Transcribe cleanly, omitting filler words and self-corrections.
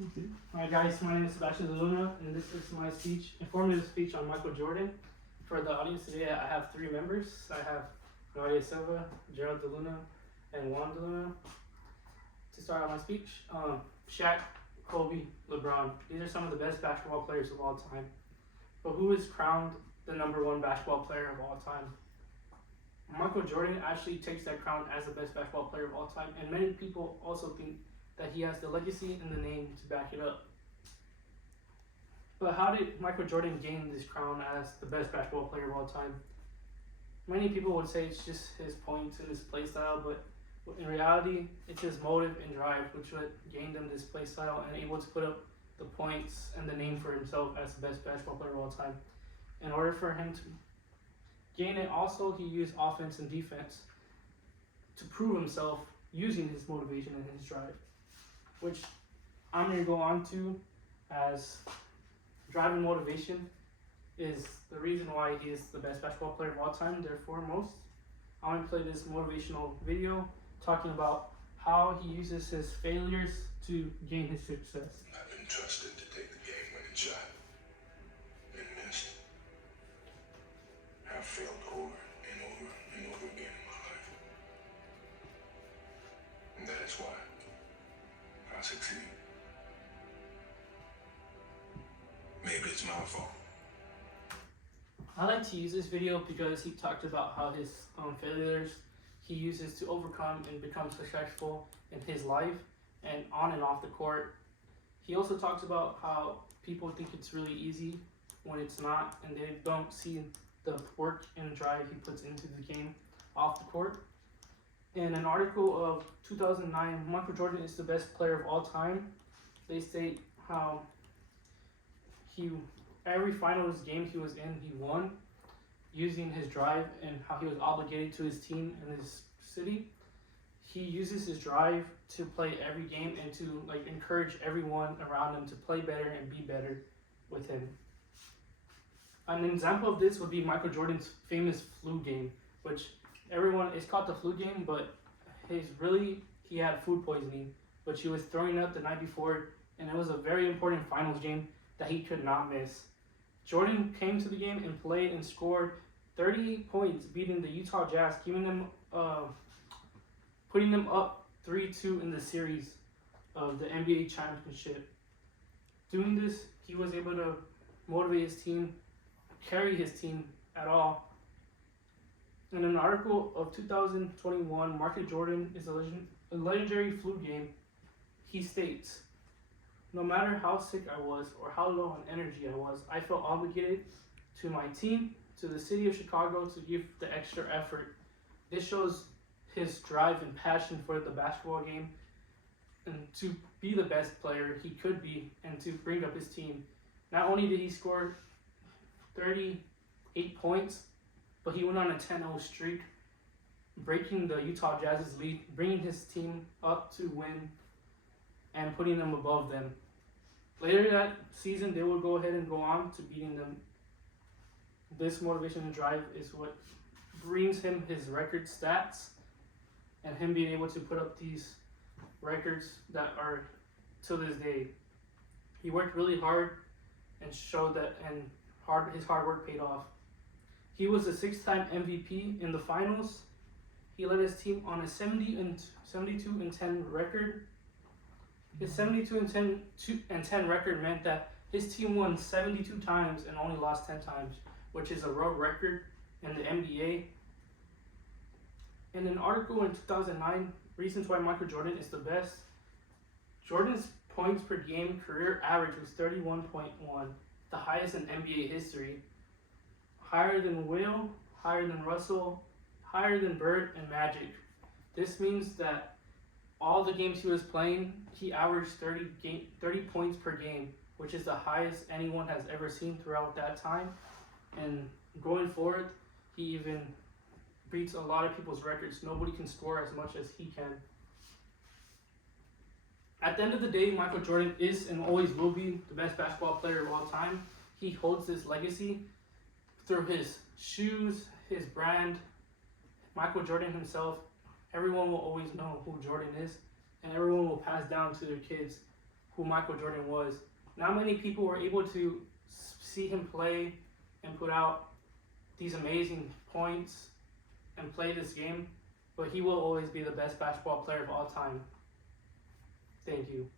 Okay. Hi guys, my name is Sebastian Luna, and this is my speech, informative speech on Michael Jordan. For the audience today, I have three members. I have Nadia Silva, Gerald DeLuna, and Juan DeLuna. To start out my speech, Shaq, Kobe, LeBron. These are some of the best basketball players of all time. But who is crowned the number one basketball player of all time? Michael Jordan actually takes that crown as the best basketball player of all time, and many people also think that he has the legacy and the name to back it up. But how did Michael Jordan gain this crown as the best basketball player of all time? Many people would say it's just his points and his play style, but in reality, it's his motive and drive which would gain him this play style and able to put up the points and the name for himself as the best basketball player of all time. In order for him to gain it, also he used offense and defense to prove himself using his motivation and his drive, which I'm going to go on to as drive and motivation is the reason why he is the best basketball player of all time. Therefore, I'm going to play this motivational video talking about how he uses his failures to gain his success. I've been trusted to take the game-winning shot and missed. I've failed over and over and over again in my life. And that is why I succeed. Maybe it's my fault. I like to use this video because he talked about how his failures he uses to overcome and become successful in his life and on and off the court. He also talks about how people think it's really easy when it's not, and they don't see the work and drive he puts into the game off the court. In an article of 2009, Michael Jordan is the best player of all time. They state how every finals game he was in, he won using his drive and how he was obligated to his team and his city. He uses his drive to play every game and to encourage everyone around him to play better and be better with him. An example of this would be Michael Jordan's famous flu game, which it's called the flu game, but he had food poisoning, which he was throwing up the night before, and it was a very important finals game that he could not miss. Jordan came to the game and played and scored 30 points, beating the Utah Jazz, putting them up 3-2 in the series of the NBA championship. Doing this, he was able to motivate his team, carry his team at all. In an article of 2021, Michael Jordan is a legendary flu game. He states, "No matter how sick I was or how low on energy I was, I felt obligated to my team, to the city of Chicago, to give the extra effort." This shows his drive and passion for the basketball game and to be the best player he could be and to bring up his team. Not only did he score 38 points, but he went on a 10-0 streak, breaking the Utah Jazz's lead, bringing his team up to win and putting them above them. Later that season, they will go ahead and go on to beating them. This motivation and drive is what brings him his record stats and him being able to put up these records that are to this day. He worked really hard and showed that, and his hard work paid off. He was a 6-time MVP in the finals. He led his team on a 72-10 record. His 72-10 record meant that his team won 72 times and only lost 10 times, which is a world record in the NBA. In an article in 2009, Reasons Why Michael Jordan is the Best, Jordan's points per game career average was 31.1, the highest in NBA history. Higher than Will, higher than Russell, higher than Bird and Magic. This means that all the games he was playing, he averaged 30 points per game, which is the highest anyone has ever seen throughout that time. And going forward, he even beats a lot of people's records. Nobody can score as much as he can. At the end of the day, Michael Jordan is and always will be the best basketball player of all time. He holds this legacy through his shoes, his brand, Michael Jordan himself. Everyone will always know who Jordan is, and everyone will pass down to their kids who Michael Jordan was. Not many people were able to see him play and put out these amazing points and play this game, but he will always be the best basketball player of all time. Thank you.